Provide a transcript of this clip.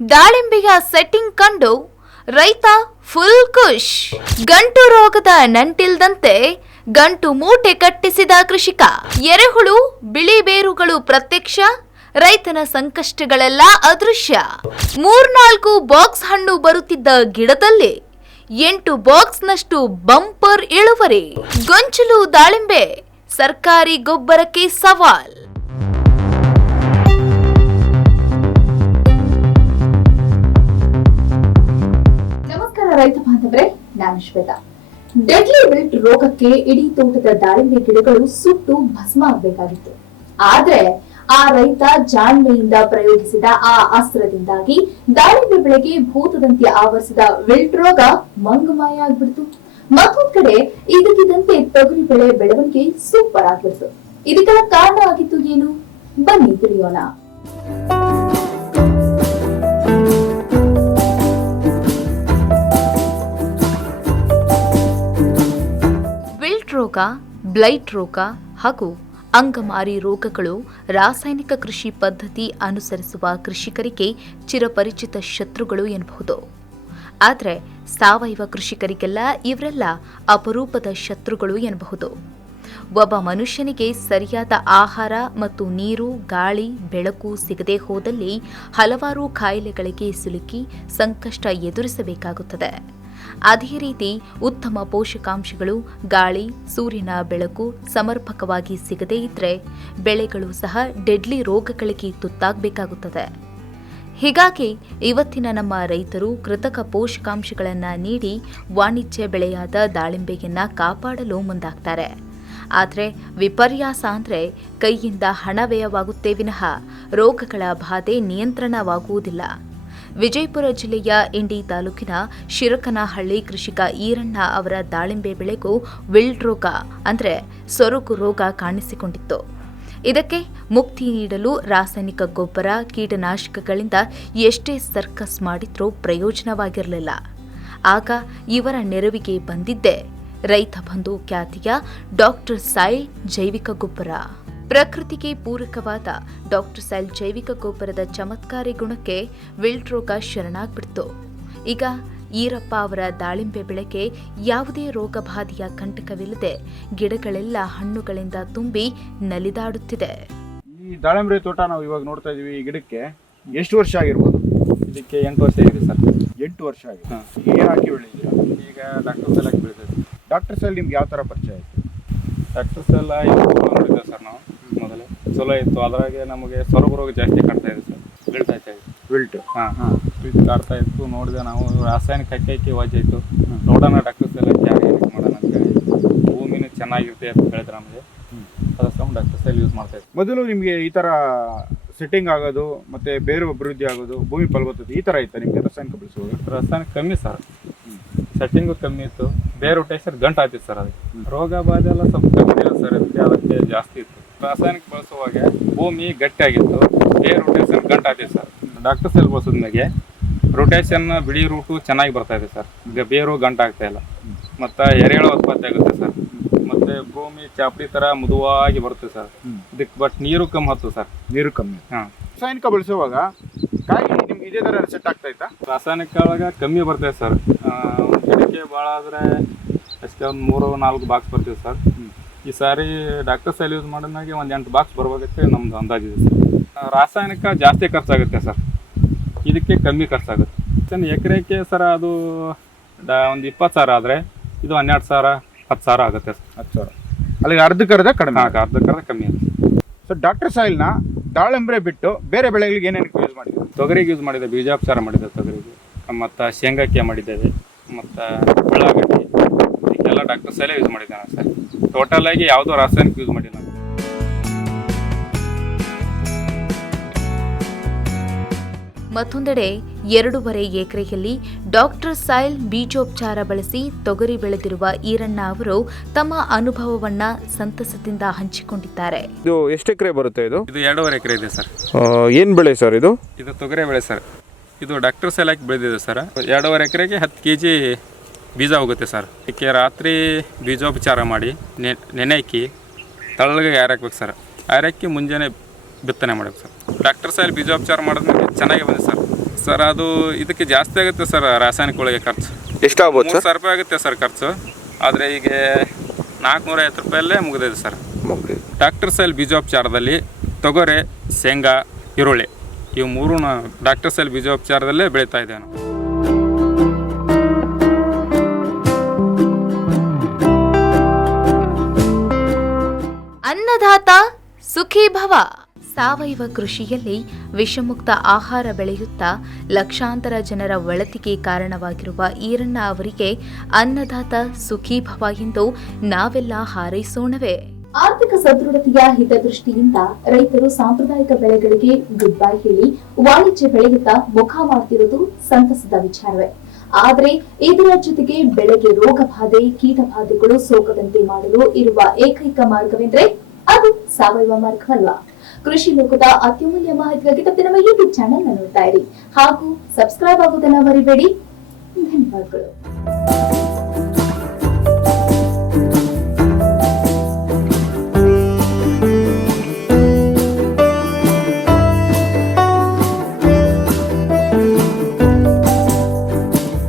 ದಾಳಿಂಬೆಯ ಸೆಟ್ಟಿಂಗ್ ಕಂಡು ರೈತ ಫುಲ್ ಖುಷ್. ಗಂಟು ರೋಗದ ನಂಟಿಲ್ದಂತೆ ಗಂಟು ಮೂಟೆ ಕಟ್ಟಿಸಿದ ಕೃಷಿಕ. ಎರೆಹುಳು, ಬಿಳಿ ಬೇರುಗಳು ಪ್ರತ್ಯಕ್ಷ, ರೈತನ ಸಂಕಷ್ಟಗಳೆಲ್ಲ ಅದೃಶ್ಯ. ಮೂರ್ನಾಲ್ಕು ಬಾಕ್ಸ್ ಹಣ್ಣು ಬರುತ್ತಿದ್ದ ಗಿಡದಲ್ಲಿ ಎಂಟು ಬಾಕ್ಸ್ನಷ್ಟು ಬಂಪರ್ ಇಳುವರಿ. ಗೊಂಚಲು ದಾಳಿಂಬೆ ಸರ್ಕಾರಿ ಗೊಬ್ಬರಕ್ಕೆ ಸವಾಲ್. ರೈತ ಬಾಂಧವರೇ ನಾನು ಶ್ವೇತಾ ಡೆಡ್ಲಿ ವಿಲ್ಟ್ ರೋಗಕ್ಕೆ ಇಡೀ ತೋಟದ ದಾಳಿಂಬೆ ಗಿಡಗಳು ಸುಟ್ಟು ಭಸ್ಮ ಆಗ್ಬೇಕಾಗಿತ್ತು. ಆದ್ರೆ ಆ ರೈತ ಜಾಣ್ಮೆಯಿಂದ ಪ್ರಯೋಗಿಸಿದ ಆ ಅಸ್ತ್ರದಿಂದಾಗಿ ದಾಳಿಂಬೆ ಬೆಳೆಗೆ ಭೂತದಂತೆ ಆವರಿಸಿದ ವಿಲ್ಟ್ ರೋಗ ಮಂಗಮಾಯ ಆಗ್ಬಿಡ್ತು. ಮತ್ತೊಂದ್ ಕಡೆ ಇದಕ್ಕಿದಂತೆ ತೊಗರಿ ಬೆಳೆ ಬೆಳವಣಿಗೆ ಸೂಪರ್ ಆಗ್ಬಿಡ್ತು ಇದಕ್ಕೆಲ್ಲ ಕಾರಣ ಆಗಿತ್ತು ಏನು? ಬನ್ನಿ ತಿಳಿಯೋಣ. ರೋಗ, ಬ್ಲೈಟ್ ರೋಗ ಹಾಗೂ ಅಂಗಮಾರಿ ರೋಗಗಳು ರಾಸಾಯನಿಕ ಕೃಷಿ ಪದ್ಧತಿ ಅನುಸರಿಸುವ ಕೃಷಿಕರಿಗೆ ಚಿರಪರಿಚಿತ ಶತ್ರುಗಳು ಎನ್ನಬಹುದು ಆದರೆ ಸಾವಯವ ಕೃಷಿಕರಿಗೆಲ್ಲ ಇವರೆಲ್ಲ ಅಪರೂಪದ ಶತ್ರುಗಳು ಎನ್ನಬಹುದು ಒಬ್ಬ ಮನುಷ್ಯನಿಗೆ ಸರಿಯಾದ ಆಹಾರ ಮತ್ತು ನೀರು, ಗಾಳಿ, ಬೆಳಕು ಸಿಗದೆ ಹೋದಲ್ಲಿ ಹಲವಾರು ಕಾಯಿಲೆಗಳಿಗೆ ಸಿಲುಕಿ ಸಂಕಷ್ಟ ಎದುರಿಸಬೇಕಾಗುತ್ತದೆ. ಅದೇ ರೀತಿ ಉತ್ತಮ ಪೋಷಕಾಂಶಗಳು, ಗಾಳಿ, ಸೂರ್ಯನ ಬೆಳಕು ಸಮರ್ಪಕವಾಗಿ ಸಿಗದೇ ಇದ್ರೆ ಬೆಳೆಗಳು ಸಹ ಡೆಡ್ಲಿ ರೋಗಗಳಿಗೆ ತುತ್ತಾಗಬೇಕಾಗುತ್ತದೆ. ಹೀಗಾಗಿ ಇವತ್ತಿನ ನಮ್ಮ ರೈತರು ಕೃತಕ ಪೋಷಕಾಂಶಗಳನ್ನು ನೀಡಿ ವಾಣಿಜ್ಯ ಬೆಳೆಯಾದ ದಾಳಿಂಬೆಯನ್ನು ಕಾಪಾಡಲು ಮುಂದಾಗ್ತಾರೆ. ಆದರೆ ವಿಪರ್ಯಾಸ ಅಂದರೆ ಕೈಯಿಂದ ಹಣ ವ್ಯಯವಾಗುತ್ತೇ ವಿನಃ ರೋಗಗಳ ಬಾಧೆ ನಿಯಂತ್ರಣವಾಗುವುದಿಲ್ಲ. ವಿಜಯಪುರ ಜಿಲ್ಲೆಯ ಇಂಡಿ ತಾಲೂಕಿನ ಶಿರಕನಹಳ್ಳಿ ಕೃಷಿಕ ಈರಣ್ಣ ಅವರ ದಾಳಿಂಬೆ ಬೆಳೆಗೂ ವಿಲ್ಡ್ ರೋಗ, ಅಂದರೆ ಸೊರಗು ರೋಗ ಕಾಣಿಸಿಕೊಂಡಿತ್ತು. ಇದಕ್ಕೆ ಮುಕ್ತಿ ನೀಡಲು ರಾಸಾಯನಿಕ ಗೊಬ್ಬರ, ಕೀಟನಾಶಕಗಳಿಂದ ಎಷ್ಟೇ ಸರ್ಕಸ್ ಮಾಡಿದ್ರೂ ಪ್ರಯೋಜನವಾಗಿರಲಿಲ್ಲ. ಆಗ ಇವರ ನೆರವಿಗೆ ಬಂದಿದ್ದೆ ರೈತ ಬಂಧು ಖ್ಯಾತಿಯ ಡಾಕ್ಟರ್ ಸಾಯಿ ಜೈವಿಕ ಗೊಬ್ಬರ. ಪ್ರಕೃತಿಗೆ ಪೂರಕವಾದ ಡಾಕ್ಟರ್ ಸೈಲ್ ಜೈವಿಕ ಗೊಬ್ಬರದ ಚಮತ್ಕಾರಿ ಗುಣಕ್ಕೆ ವಿಲ್ಟ್ ರೋಗ ಶರಣಾಗ್ಬಿಡ್ತು. ಈಗ ಈರಪ್ಪ ಅವರ ದಾಳಿಂಬೆ ಬೆಳೆಗೆ ಯಾವುದೇ ರೋಗ ಬಾಧೆಯ ಕಂಟಕವಿಲ್ಲದೆ ಗಿಡಗಳೆಲ್ಲ ಹಣ್ಣುಗಳಿಂದ ತುಂಬಿ ನಲಿದಾಡುತ್ತಿದೆ. ಈ ದಾಳಿಂಬೆ ತೋಟ ನಾವು ಇವಾಗ ನೋಡ್ತಾ ಇದೀವಿ ಈ ಗಿಡಕ್ಕೆ ಎಷ್ಟು ವರ್ಷ ಆಗಿರ್ಬೋದು? ಇದಕ್ಕೆ ಎಂಟು ವರ್ಷ ಆಗಿದೆ ಸರ್. ಎಂಟು ವರ್ಷ ಆಗಿದೆ. ಏನು ಹಾಕಿ ಬೆಳೆದಿದ್ದೀರಾ? ಈಗ ಡಾಕ್ಟರ್ ಸೆಲೆಕ್ಟ್ ಬೆಳೆದಿದೆ ಡಾಕ್ಟರ್ ಸಲ್ ನಿಮ್ಗೆ ಯಾವ ಥರ ಪರಿಚಯ ಆಯಿತು? ಡಾಕ್ಟರ್ಸ್ ಸೆಲ್ ಸರ್ ನಾವು. ಮೊದಲೇ. ಚಲೋ ಇತ್ತು. ಅದ್ರಾಗೆ ನಮಗೆ ಸೊರಗ ರೋಗ ಜಾಸ್ತಿ ಕಾಡ್ತಾ ಇದೆ ಸರ್. ವಿಲ್ಟ್ ಇದೆ ವಿಲ್ಟ್ ಹಾಂ ಹಾಂ. ವಿಲ್ಟ್ ಕಾಡ್ತಾ ಇತ್ತು. ನೋಡಿದೆ ನಾವು ರಾಸಾಯನಿಕ ಹಾಕಿ ಹಾಕಿ ವಾಜಾಯ್ತು ನೋಡೋಣ ಡಾಕ್ಟರ್ಸ್ ಎಲ್ಲ ಆರ್ಗ್ಯಾನಿಕ್ ಮಾಡೋಣ ಅಂತ ಹೇಳಿ. ಭೂಮಿನೂ ಚೆನ್ನಾಗಿರುತ್ತೆ ಅಂತ ಹೇಳಿದ್ರು ನಮಗೆ. ಅದಕ್ಕೆ ಡಾಕ್ಟರ್ಸ್ ಎಲ್ಲ ಯೂಸ್ ಮಾಡ್ತಾ ಇತ್ತು ಮೊದಲು ನಿಮಗೆ ಈ ಥರ ಸೆಟ್ಟಿಂಗ್ ಆಗೋದು ಮತ್ತು ಬೇರು ಅಭಿವೃದ್ಧಿ ಆಗೋದು ಭೂಮಿ ಫಲವತ್ತತೆ ಈ ಥರ ಇತ್ತು ನಿಮಗೆ ರಾಸಾಯನಿಕ ಬಳಸುವಾಗ? ರಾಸಾಯನಿಕ ಕಮ್ಮಿ ಸರ್. ಸೆಟ್ಟಿಂಗು ಕಮ್ಮಿ ಇತ್ತು. ಬೇರೆ ರೊಟೇಷನ್ ಗಂಟು ಆಗ್ತಿತ್ತು ಸರ್ ಅದಕ್ಕೆ. ರೋಗ ಬಾಧೆ ಎಲ್ಲ ಸ್ವಲ್ಪ ಕಮ್ಮಿ ಇಲ್ಲ ಸರ್. ಅದಕ್ಕೆ ಅದಕ್ಕೆ ಜಾಸ್ತಿ ಇತ್ತು. ರಾಸಾಯನಿಕ ಬಳಸುವಾಗ ಭೂಮಿ ಗಟ್ಟಿಯಾಗಿತ್ತು. ಬೇರೆ ರೊಟೇಷನ್ ಗಂಟಾಗಿದೆ ಸರ್. ಡಾಕ್ಟರ್ ಸೆಲ್ ಬಳಸಿದ್ಮೇಲೆ ರೊಟೇಷನ್ ಬಿಳಿ ರೂಟು ಚೆನ್ನಾಗಿ ಬರ್ತಾ ಇದೆ ಸರ್. ಬೇರು ಗಂಟಾಗ್ತಾ ಇಲ್ಲ. ಮತ್ತು ಎರೆಹುಳ ಉತ್ಪತ್ತಿ ಆಗುತ್ತೆ ಸರ್. ಮತ್ತು ಭೂಮಿ ಚಾಪಡಿ ಥರ ಮೃದುವಾಗಿ ಬರುತ್ತೆ ಸರ್. ಇದಕ್ಕೆ ಬಟ್ ನೀರು ಕಮ್ಮಿ ಹತ್ತು ಸರ್. ನೀರು ಕಮ್ಮಿ. ಹಾಂ. ರಾಸಾಯನಿಕ ಬಳಸುವಾಗ ಕಾಯಿ ನಿಮ್ಗೆ ಇದೇ ಥರ ಸೆಟ್ ಆಗ್ತಾ ಇತ್ತಾ? ರಾಸಾಯನಿಕ ಒಳಗೆ ಕಮ್ಮಿ ಬರ್ತದೆ ಸರ್. ಗಿಡಕ್ಕೆ ಭಾಳ ಆದರೆ ಅಷ್ಟೇ ಒಂದು ಮೂರು ನಾಲ್ಕು ಬಾಕ್ಸ್ ಬರ್ತೀವಿ ಸರ್. ಈ ಸಾರಿ ಡಾಕ್ಟರ್ ಸೈಲ್ ಯೂಸ್ ಮಾಡಿದಾಗೆ ಒಂದು ಎಂಟು ಬಾಕ್ಸ್ ಬರ್ಬೇಕೈತೆ ನಮ್ದು ಅಂದಾಜಿದೆ ಸರ್ ರಾಸಾಯನಿಕ ಜಾಸ್ತಿ ಖರ್ಚಾಗುತ್ತೆ ಸರ್ ಇದಕ್ಕೆ ಕಮ್ಮಿ ಖರ್ಚಾಗುತ್ತೆ. ಎಕರೆಗೆ ಸರ್ ಅದು ಡಾ ಒಂದು ಇಪ್ಪತ್ತು ಸಾವಿರ ಆದರೆ ಇದು ಹನ್ನೆರಡು ಸಾವಿರ ಹತ್ತು ಸಾವಿರ ಆಗುತ್ತೆ ಸರ್ ಹತ್ತು ಸಾವಿರ. ಅಲ್ಲಿಗೆ ಅರ್ಧಕ್ಕರ್ಧ ಕಡಿಮೆ? ಹಾಂ ಅರ್ಧಕ್ಕರ್ಧ ಕಮ್ಮಿ ಆಗುತ್ತೆ. ಸೊ ಡಾಕ್ಟರ್ ಸಾಯಿಲ್ನ ದಾಳಿಂಬೆ ಬಿಟ್ಟು ಬೇರೆ ಬೆಳೆಗಳಿಗೆ ಏನೇನು ಯೂಸ್ ಮಾಡಿದ್ರು ತೊಗರಿಗೆ ಯೂಸ್ ಮಾಡಿದೆ ಬೀಜೋಪಚಾರ ಮಾಡಿದೆ ತೊಗರಿಗೆ. ಮತ್ತು ಶೇಂಗಾಕ್ಕೆ ಮಾಡಿದ್ದೇವೆ ಮತ್ತು ಉಳ್ಳಾಗಡ್ಡಿ. ಇದಕ್ಕೆಲ್ಲ ಡಾಕ್ಟರ್ ಸೈಲೇ ಯೂಸ್ ಮಾಡಿದ್ದೇನೆ ಸರ್ ಟೋಟಲ್ ಆಗಿ ಯಾವುದೋ ರಾಸಾಯನಿಕ ಯೂಸ್ ಮಾಡಿಲ್ಲ. ಮತ್ತೊಂದೆಡೆ ಎರಡೂವರೆ ಎಕರೆಯಲ್ಲಿ ಡಾಕ್ಟರ್ ಸಾಯಿಲ್ ಬೀಜೋಪಚಾರ ಬಳಸಿ ತೊಗರಿ ಬೆಳೆದಿರುವ ಈರಣ್ಣ ಅವರು ತಮ್ಮ ಅನುಭವವನ್ನ ಸಂತಸದಿಂದ ಹಂಚಿಕೊಂಡಿದ್ದಾರೆ. ಇದು ಎಷ್ಟು ಎಕರೆ ಬರುತ್ತೆ ಇದು? ಇದು ಎರಡೂವರೆ ಎಕರೆ ಇದೆ ಸರ್. ಏನು ಬೆಳೆ ಸರ್ ಇದು? ಇದು ತೊಗರಿ ಬೆಳೆ ಸರ್. ಇದು ಡಾಕ್ಟರ್ ಸಾಯಿಲ್ ಹಾಕಿ ಬೆಳೆದಿದೆ ಸರ್. ಎರಡೂವರೆ ಎಕರೆಗೆ ಹತ್ತು ಕೆ ಜಿ ಬೀಜ ಹೋಗುತ್ತೆ ಸರ್. ಇದಕ್ಕೆ ರಾತ್ರಿ ಬೀಜೋಪಚಾರ ಮಾಡಿ ನೆ ನೆನೆ ಹಾಕಿ ತಳ್ಳಗೆ ಯಾರಾಕ್ಬೇಕು ಸರ್. ಯಾರಾಕಿ ಮುಂಜಾನೆ ಬಿತ್ತನೆ ಮಾಡಬೇಕು ಸರ್. ಡಾಕ್ಟರ್ ಸೈಲ್ ಬೀಜೋಪಚಾರ ಮಾಡಿದ್ಮೇಲೆ ಚೆನ್ನಾಗಿ ಬಂದಿದೆ ಸರ್. ಸರ್ ಅದು ಇದಕ್ಕೆ ಜಾಸ್ತಿ ಆಗುತ್ತೆ ಸರ್ ರಾಸಾಯನಿಕ ಒಳಗೆ ಖರ್ಚು. ಎಷ್ಟಾಗ್ಬೋದು ಸರ್? ಸಾವಿರ ರೂಪಾಯಿ ಆಗುತ್ತೆ ಸರ್ ಖರ್ಚು. ಆದರೆ ಈಗ ನಾಲ್ಕುನೂರ ಐವತ್ತು ರೂಪಾಯಲ್ಲೇ ಮುಗಿದಿದೆ ಸರ್. ಡಾಕ್ಟರ್ ಸೈಲ್ ಬೀಜೋಪಚಾರದಲ್ಲಿ ತೊಗರೆ ಶೇಂಗಾ ಈರುಳ್ಳಿ ಇವು ಮೂರೂ ಡಾಕ್ಟರ್ ಸೈಲ್ ಬೀಜೋಪಚಾರದಲ್ಲೇ ಬೆಳೀತಾ ಇದ್ದೇವೆ ನಾವು. ಸುಖೀ ಭವ ಸಾವಯವ ಕೃಷಿಯಲ್ಲಿ ವಿಷಮುಕ್ತ ಆಹಾರ ಬೆಳೆಯುತ್ತಾ ಲಕ್ಷಾಂತರ ಜನರ ಒಳತಿಗೆ ಕಾರಣವಾಗಿರುವ ಈರಣ್ಣ ಅವರಿಗೆ ಅನ್ನದಾತ ಸುಖೀಭವ ಎಂದು ನಾವೆಲ್ಲ ಹಾರೈಸೋಣವೇ. ಆರ್ಥಿಕ ಸದೃಢತೆಯ ಹಿತದೃಷ್ಟಿಯಿಂದ ರೈತರು ಸಾಂಪ್ರದಾಯಿಕ ಬೆಳೆಗಳಿಗೆ ಗುಡ್ ಬೈ ಹೇಳಿ ವಾಣಿಜ್ಯ ಬೆಳೆಯುತ್ತಾ ಮುಖ ಮಾಡ್ತಿರೋದು ಸಂತಸದ ವಿಚಾರವೇ. ಆದರೆ ಇದರ ಜೊತೆಗೆ ಬೆಳೆಗೆ ರೋಗ ಬಾಧೆ ಕೀಟ ಬಾಧೆಗಳು ಸೋಕದಂತೆ ಮಾಡಲು ಇರುವ ಏಕೈಕ ಮಾರ್ಗವೆಂದ್ರೆ ಸಾವಯವ ಮಾರ್ಗವಲ್ವಾ? ಕೃಷಿ ಲೋಕದ ಅತ್ಯಮೂಲ್ಯ ಮಾಹಿತಿಗಾಗಿ ತಪ್ಪದೆ ನಮ್ಮ ಯೂಟ್ಯೂಬ್ ಚಾನೆಲ್ ನೋಡ್ತಾ ಇರಿ. ಹಾಗೂ ಸಬ್ಸ್ಕ್ರೈಬ್ ಆಗುವುದನ್ನು ಮರಿಬೇಡಿ. ಧನ್ಯವಾದಗಳು.